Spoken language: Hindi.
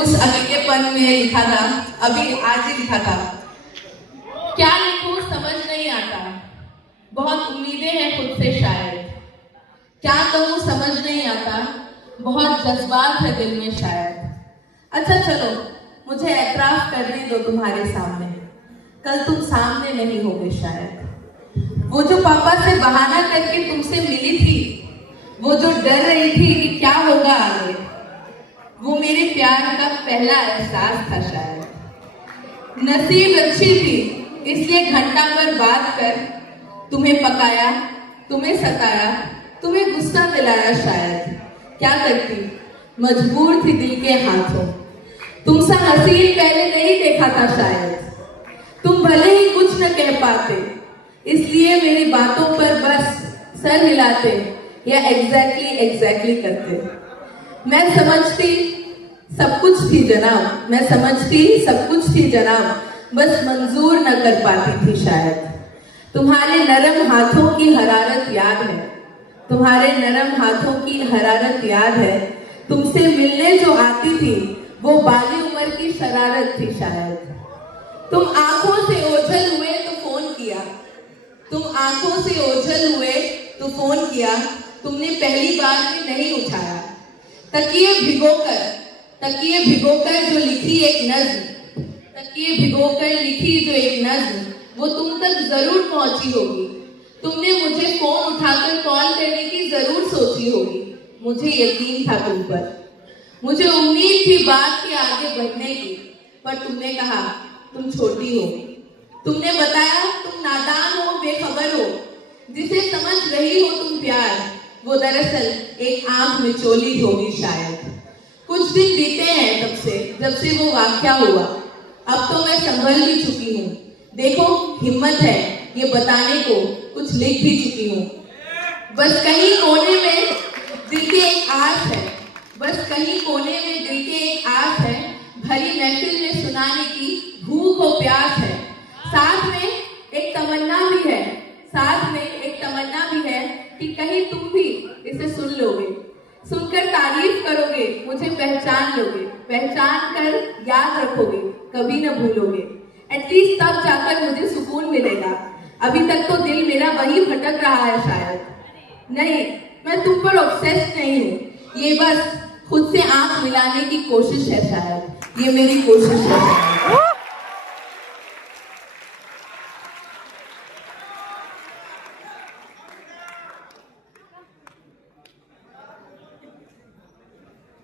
उस अकेलेपन में लिखा था, अभी आज ही लिखा था। क्या लिखूं समझ नहीं आता, बहुत उम्मीदें हैं खुद से शायद। क्या कहूँ समझ नहीं आता, बहुत जज्बात है दिल में शायद। अच्छा चलो मुझे एतराफ करने दो तुम्हारे सामने, कल तुम सामने नहीं होगे शायद। वो जो पापा से बहाना करके तुमसे मिली थी, वो जो डर रही थी कि क्या होगा आगे, वो मेरे प्यार का पहला एहसास था शायद। नसीब अच्छी थी इसलिए घंटा भर बात कर तुम्हें पकाया, तुम्हें सताया, तुम्हें गुस्सा दिलाया शायद। क्या करती, मजबूर थी दिल के हाथों। तुमसा हसीन पहले नहीं देखा था शायद। तुम भले ही कुछ न कह पाते, इसलिए मेरी बातों पर बस सर हिलाते या एग्जैक्टली करते। मैं समझती सब कुछ थी जनाब, मैं समझती सब कुछ थी जनाब, बस मंजूर न कर पाती थी शायद। तुम्हारे नरम हाथों की हरारत याद है, तुम्हारे नरम हाथों की हरारत याद है। तुमसे मिलने जो आती थी वो बाली उम्र की शरारत थी शायद। तुम आंखों से ओझल हुए तो फोन किया, तुम आंखों से ओझल हुए तो फोन किया। तुमने पहली बार में नहीं उठाया। तकिए भिगोकर जो लिखी एक नज्म, तकिए भिगोकर लिखी जो एक नज्म, वो तुम तक जरूर पहुंची होगी। तुमने मुझे फोन उठाकर कॉल करने की जरूर सोची होगी। मुझे यकीन था तुम पर, मुझे उम्मीद थी बात के आगे बढ़ने की, पर तुमने कहा तुम छोटी हो। तुमने बताया तुम नादान हो, बेखबर हो। जिसे समझ रही हो तुम प्यार, वो दरअसल एक आंख मिचोली होगी शायद। कुछ दिन बीते हैं जब से वो वाकया हुआ। अब तो मैं संभल भी चुकी हूँ। देखो हिम्मत है ये बताने को, कुछ लिख भी चुकी हूँ। बस कहीं कोने में दिल के एक आस है, बस कहीं कोने में दिल के एक आस है। भरी महफिल में सुनाने की भूख और प्यास है। साथ में एक तमन्ना भी है, साथ में एक तमन्ना भी है कि कहीं तुम भी इसे सुन लोगे, सुनकर तारीफ करोगे, मुझे पहचान लोगे, पहचान कर याद रखोगे, कभी न भूलोगे। एटलीस्ट तब जाकर मुझे सुकून मिलेगा। अभी तक तो दिल मेरा वही भटक रहा है शायद। नहीं, मैं तुम पर ऑब्सेस्ड नहीं हूँ, ये बस खुद से आंख मिलाने की कोशिश है शायद, ये मेरी कोशिश है।